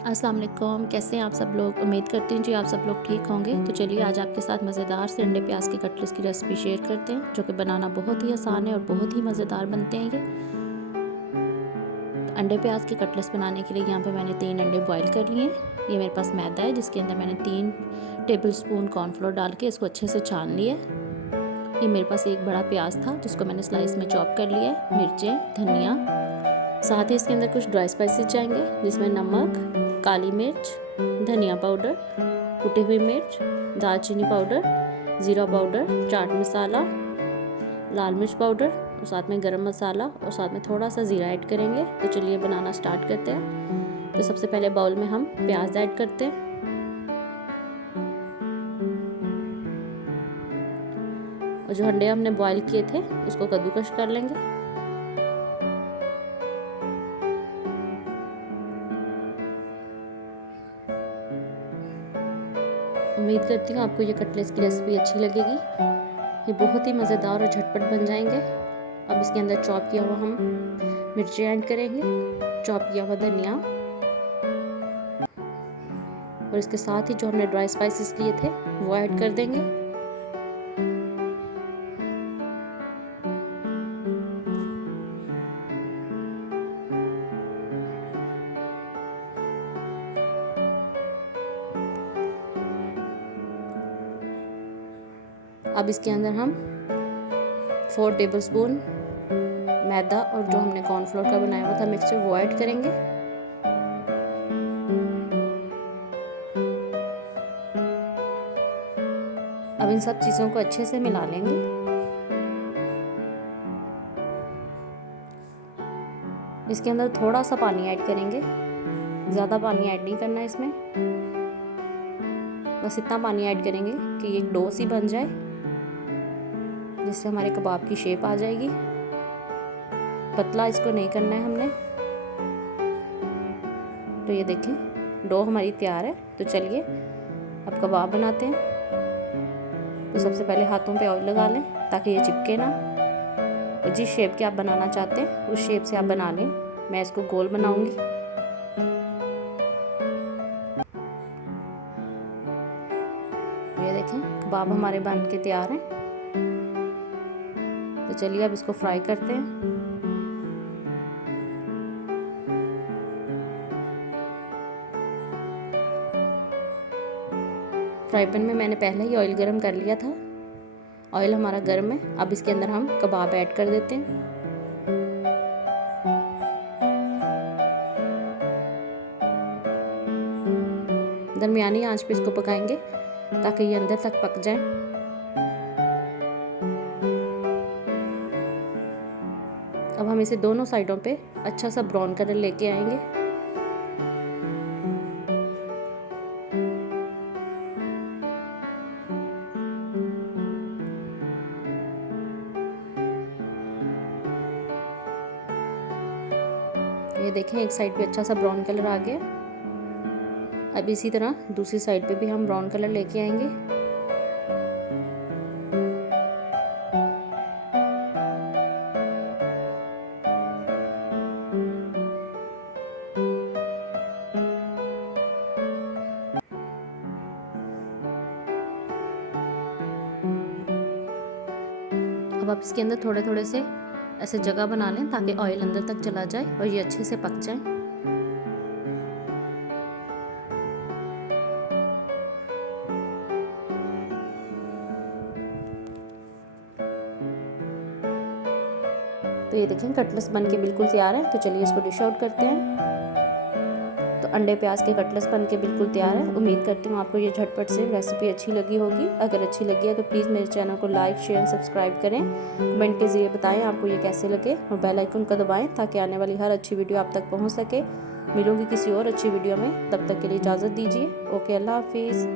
अस्सलाम वालेकुम, कैसे हैं आप सब लोग। उम्मीद करती हूँ जी आप सब लोग ठीक होंगे। तो चलिए आज आपके साथ मज़ेदार से अंडे प्याज के कटलेट्स की रेसिपी शेयर करते हैं, जो कि बनाना बहुत ही आसान है और बहुत ही मज़ेदार बनते हैं ये। तो अंडे प्याज के कटलेट्स बनाने के लिए यहाँ पे मैंने 3 अंडे बॉईल कर लिए हैं। ये मेरे पास मैदा है जिसके अंदर मैंने 3 टेबलस्पून कॉर्नफ्लोर डाल के इसको अच्छे से छान लिया है। ये मेरे पास एक बड़ा प्याज था जिसको मैंने स्लाइस में चॉप कर लिया है, मिर्चें, धनिया, साथ ही इसके अंदर कुछ ड्राई स्पाइसेस जाएंगे जिसमें नमक, काली मिर्च, धनिया पाउडर, कुटी हुई मिर्च, दालचीनी पाउडर, ज़ीरा पाउडर, चाट मसाला, लाल मिर्च पाउडर और साथ में गरम मसाला और साथ में थोड़ा सा ज़ीरा ऐड करेंगे। तो चलिए बनाना स्टार्ट करते हैं। तो सबसे पहले बाउल में हम प्याज ऐड करते हैं और जो अंडे हमने बॉईल किए थे उसको कद्दूकश कर लेंगे। उम्मीद करती हूँ आपको ये कटलेट्स की रेसिपी अच्छी लगेगी। ये बहुत ही मज़ेदार और झटपट बन जाएंगे। अब इसके अंदर चॉप किया हुआ हम मिर्ची ऐड करेंगे, चॉप किया हुआ धनिया और इसके साथ ही जो हमने ड्राई स्पाइसेस लिए थे वो ऐड कर देंगे। अब इसके अंदर हम 4 टेबलस्पून मैदा और जो हमने कॉर्नफ्लोर का बनाया हुआ था मिक्सचर वो ऐड करेंगे। अब इन सब चीज़ों को अच्छे से मिला लेंगे। इसके अंदर थोड़ा सा पानी ऐड करेंगे, ज़्यादा पानी ऐड नहीं करना है इसमें, बस इतना पानी ऐड करेंगे कि एक डो सी बन जाए जिससे हमारे कबाब की शेप आ जाएगी। पतला इसको नहीं करना है हमने। तो ये देखें डो हमारी तैयार है। तो चलिए अब कबाब बनाते हैं। तो सबसे पहले हाथों पे ऑयल लगा लें ताकि ये चिपके ना, और जिस शेप के आप बनाना चाहते हैं उस शेप से आप बना लें। मैं इसको गोल बनाऊंगी। ये देखें कबाब हमारे बन के तैयार हैं। तो चलिए अब इसको फ्राई करते हैं। फ्राई पैन में मैंने पहले ही ऑयल गरम कर लिया था। ऑयल हमारा गर्म है। अब इसके अंदर हम कबाब ऐड कर देते हैं। दरमियानी आंच पे इसको पकाएंगे ताकि ये अंदर तक पक जाए। अब हम इसे दोनों साइडों पे अच्छा सा ब्राउन कलर लेके आएंगे। ये देखें एक साइड पे अच्छा सा ब्राउन कलर आ गया। अब इसी तरह दूसरी साइड पे भी हम ब्राउन कलर लेके आएंगे। अब आप इसके अंदर थोड़े थोड़े से ऐसे जगह बना लें ताकि ऑयल अंदर तक चला जाए और ये अच्छे से पक जाए। तो ये देखें कटलेट्स बन के बिल्कुल तैयार है। तो चलिए इसको डिश आउट करते हैं। तो अंडे प्याज के कटलेट्स बन के बिल्कुल तैयार है। उम्मीद करती हूँ आपको ये झटपट से रेसिपी अच्छी लगी होगी। अगर अच्छी लगी है तो प्लीज़ मेरे चैनल को लाइक, शेयर, सब्सक्राइब करें। कमेंट के ज़रिए बताएं आपको ये कैसे लगे और बेल आइकन को दबाएं ताकि आने वाली हर अच्छी वीडियो आप तक पहुँच सके। मिलूंगी किसी और अच्छी वीडियो में, तब तक के लिए इजाज़त दीजिए। ओके, अल्लाह हाफिज़।